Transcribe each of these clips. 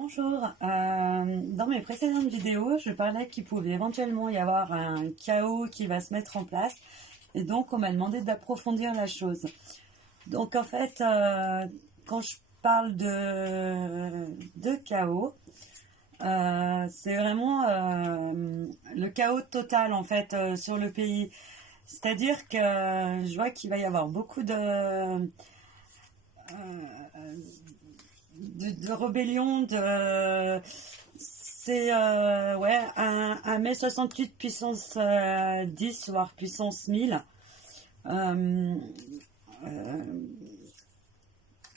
Bonjour, dans mes précédentes vidéos, je parlais qu'il pouvait éventuellement y avoir un chaos qui va se mettre en place et donc on m'a demandé d'approfondir la chose. Donc en fait, quand je parle de chaos, c'est vraiment le chaos total en fait sur le pays. C'est-à-dire que je vois qu'il va y avoir beaucoup de rébellion, c'est ouais, un mai 68 puissance 10, voire puissance 1000. Euh, euh,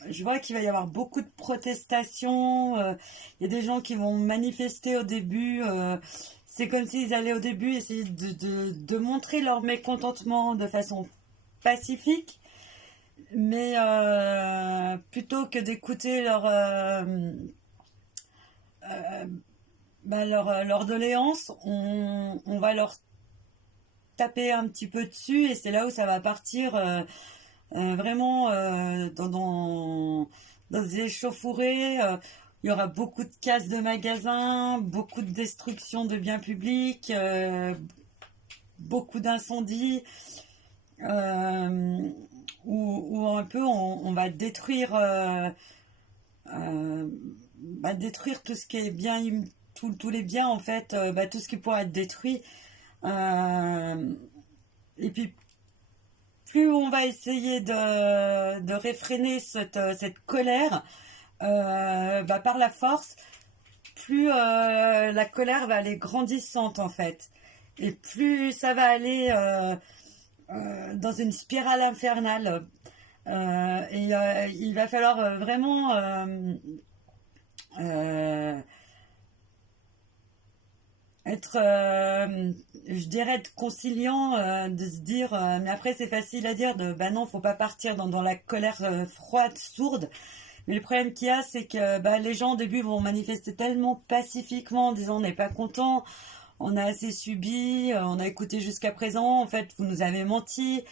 je vois qu'il va y avoir beaucoup de protestations. Il y a des gens qui vont manifester au début. C'est comme s'ils allaient au début essayer de montrer leur mécontentement de façon pacifique. Mais plutôt que d'écouter leur doléance, on va leur taper un petit peu dessus et c'est là où ça va partir vraiment dans des échauffourées. Il y aura beaucoup de casses de magasins, beaucoup de destruction de biens publics, beaucoup d'incendies. Euh, où un peu on va détruire, euh, détruire tout ce qui est bien, tous les biens en fait, tout ce qui pourra être détruit. Euh, et puis plus on va essayer de réfréner cette colère par la force, plus la colère va aller grandissante en fait. Et plus ça va aller dans une spirale infernale. Il va falloir vraiment euh, être, je dirais, être conciliant, de se dire, mais après c'est facile à dire, de bah non, faut pas partir dans la colère froide, sourde. Mais le problème qu'il y a, c'est que les gens au début vont manifester tellement pacifiquement en disant on n'est pas content, on a assez subi, on a écouté jusqu'à présent, en fait vous nous avez menti,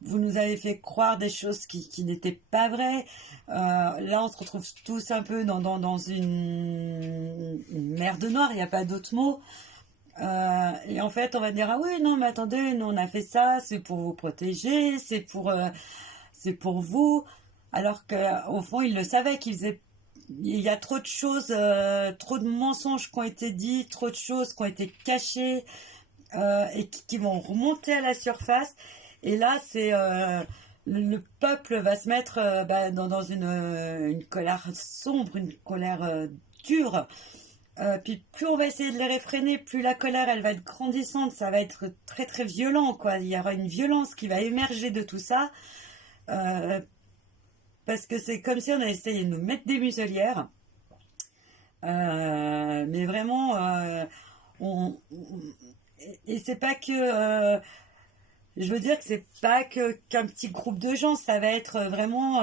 vous nous avez fait croire des choses qui n'étaient pas vraies. Là, on se retrouve tous un peu dans une mer de noir, il n'y a pas d'autre mot. Et en fait, on va dire, ah oui, non, mais attendez, nous, on a fait ça, c'est pour vous protéger, c'est pour vous. Alors qu'au fond, ils le savaient il y a trop de choses, trop de mensonges qui ont été dits, trop de choses qui ont été cachées, et qui vont remonter à la surface. Et là, c'est le peuple va se mettre dans une colère sombre, une colère dure. Puis plus on va essayer de les réfréner, plus la colère elle va être grandissante, ça va être très très violent quoi. Il y aura une violence qui va émerger de tout ça, euh, parce que c'est comme si on a essayé de nous mettre des muselières. Mais vraiment, et c'est pas que je veux dire que c'est pas qu'un petit groupe de gens, ça va être vraiment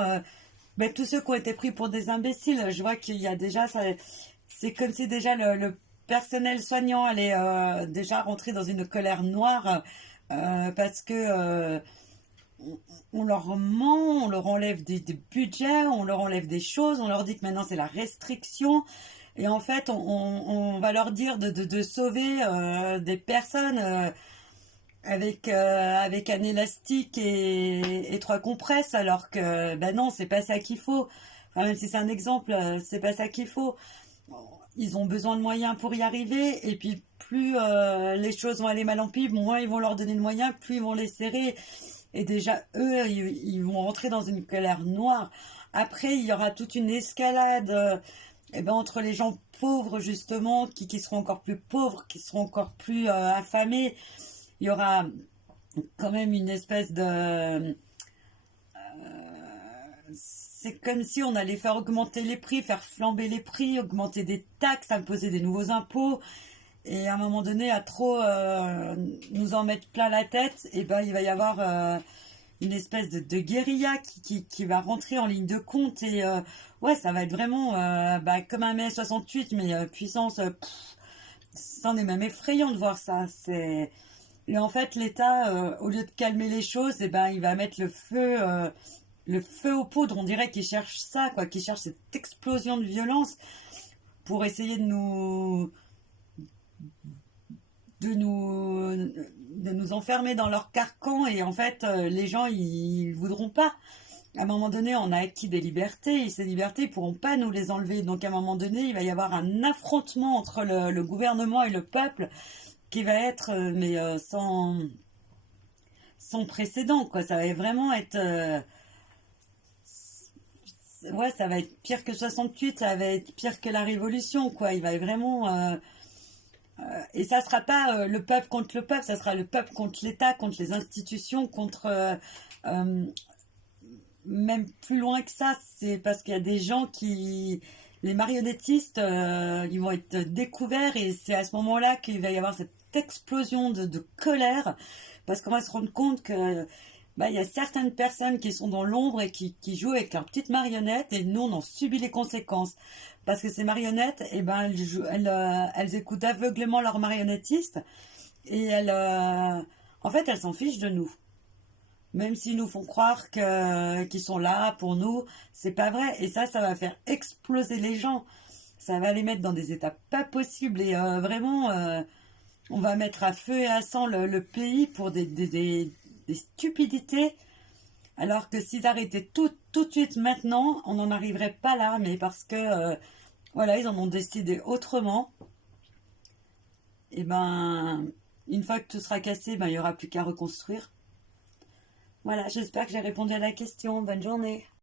tous ceux qui ont été pris pour des imbéciles. Je vois qu'il y a déjà, c'est comme si déjà le personnel soignant allait déjà rentrer dans une colère noire parce que on leur ment, on leur enlève des budgets, on leur enlève des choses, on leur dit que maintenant c'est la restriction. Et en fait, on va leur dire de sauver des personnes avec un élastique et trois compresses, alors que ben non, c'est pas ça qu'il faut. Enfin, même si c'est un exemple, c'est pas ça qu'il faut. Ils ont besoin de moyens pour y arriver, et puis plus les choses vont aller mal en pis, moins ils vont leur donner de moyens, plus ils vont les serrer. Et déjà, eux, ils vont rentrer dans une colère noire. Après, il y aura toute une escalade entre les gens pauvres, justement, qui seront encore plus pauvres, qui seront encore plus affamés. Il y aura quand même une espèce de... C'est comme si on allait faire augmenter les prix, faire flamber les prix, augmenter des taxes, imposer des nouveaux impôts. Et à un moment donné, à trop nous en mettre plein la tête, et ben il va y avoir une espèce de guérilla qui va rentrer en ligne de compte. Et ouais, ça va être vraiment comme un mai 68, mais puissance... c'en est même effrayant de voir ça. Et en fait, l'État, au lieu de calmer les choses, il va mettre le feu aux poudres. On dirait qu'il cherche ça, quoi, qu'il cherche cette explosion de violence pour essayer de nous, de nous enfermer dans leur carcan et en fait, les gens, ils voudront pas. À un moment donné, on a acquis des libertés et ces libertés, ils pourront pas nous les enlever. Donc à un moment donné, il va y avoir un affrontement entre le gouvernement et le peuple qui va être sans précédent, quoi. Ça va vraiment être ouais, ça va être pire que 68, ça va être pire que la Révolution, quoi. Il va vraiment et ça sera pas le peuple contre le peuple, ça sera le peuple contre l'État, contre les institutions, contre euh, même plus loin que ça. C'est parce qu'il y a des gens qui, les marionnettistes, ils vont être découverts et c'est à ce moment-là qu'il va y avoir cette explosion de colère parce qu'on va se rendre compte que bah, il y a certaines personnes qui sont dans l'ombre et qui jouent avec leurs petites marionnettes et nous on en subit les conséquences parce que ces marionnettes eh ben elles écoutent aveuglément leurs marionnettistes et en fait elles s'en fichent de nous, même s'ils nous font croire qu'ils sont là pour nous, c'est pas vrai et ça va faire exploser les gens, ça va les mettre dans des états pas possibles et vraiment on va mettre à feu et à sang le pays pour des stupidités. Alors que s'ils arrêtaient tout de suite maintenant, on n'en arriverait pas là, mais parce que voilà, ils en ont décidé autrement. Et ben, une fois que tout sera cassé, ben il y aura plus qu'à reconstruire. Voilà, j'espère que j'ai répondu à la question. Bonne journée.